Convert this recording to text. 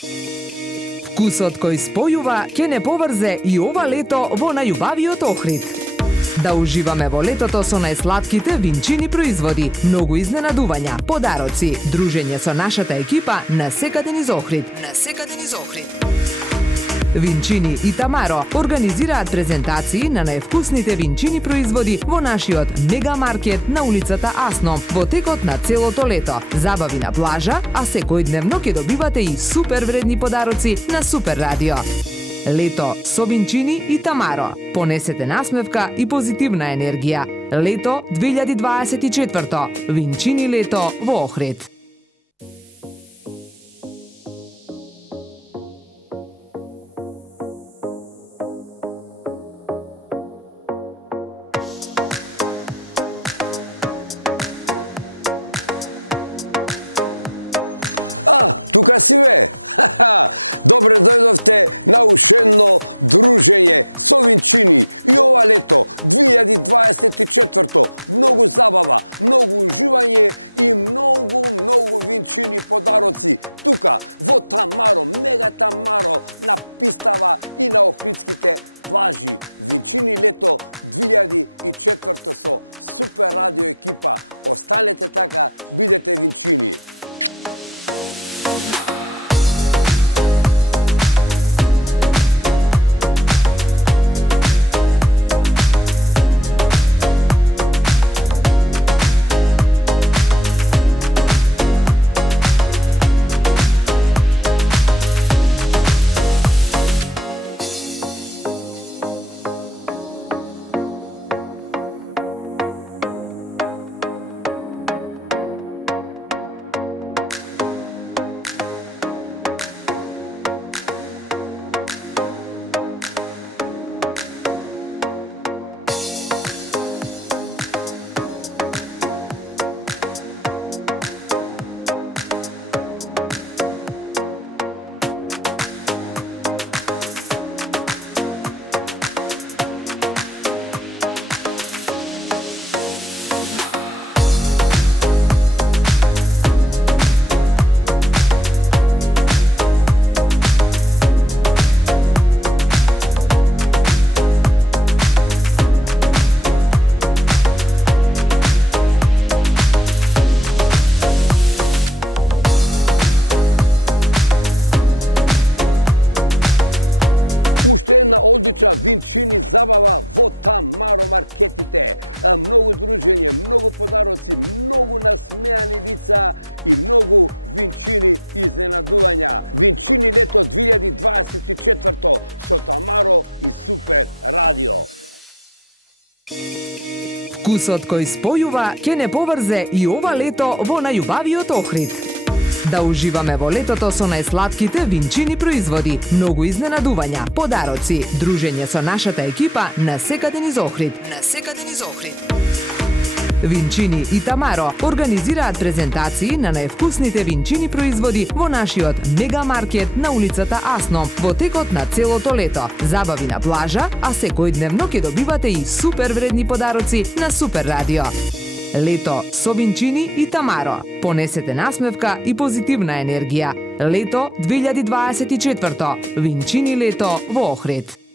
Вкусот кој спојува ќе не поврзе и ова лето во најубавиот Охрид. Да уживаме во летото со најсладките винчини производи, многу изненадувања, подароци, дружење со нашата екипа на секаде низ Охрид. Винчини и Тамаро организираат презентации на највкусните винчини производи во нашиот мегамаркет на улицата Асно во текот на целото лето. Забави на плажа, а секојдневно ќе добивате и супер вредни подароци на Супер Радио. Лето со Винчини и Тамаро. Понесете насмевка и позитивна енергија. Лето 2024. Винчини лето во Охрид. Тука си бе! Добре дојдовте на уште едно дружење со Винчини и ова лето 2024. Многу забава, многу уживање и многу Винчини подароци. Тука во Тамаро, мега Тамаро, на пистава и на охридските плажи. Винчини лето 2004 со Супер Радио екипа. Останете така, бидете Винчини. Уште една одлична Винчини забава во Тамаро маркетите. Многу дружење, многу подароци, многу насмеани лица и многу Винчини изненадувања. Винчини лето 2024 со Тамаро и Супер Радио. Вкусот кој спојува ќе не поврзе и ова лето во најубавиот Охрид. Да уживаме во летото со најсладките винчини производи, многу изненадувања, подароци, дружење со нашата екипа на секаде низ Охрид. Винчини и Тамаро организираат презентации на највкусните винчини производи во нашиот мегамаркет на улицата Асно во текот на целото лето. Забави на плажа, а секојдневно ќе добивате и супер вредни подароци на Супер Радио. Лето со Винчини и Тамаро. Понесете насмевка и позитивна енергија. Лето 2024. Винчини лето во Охрид.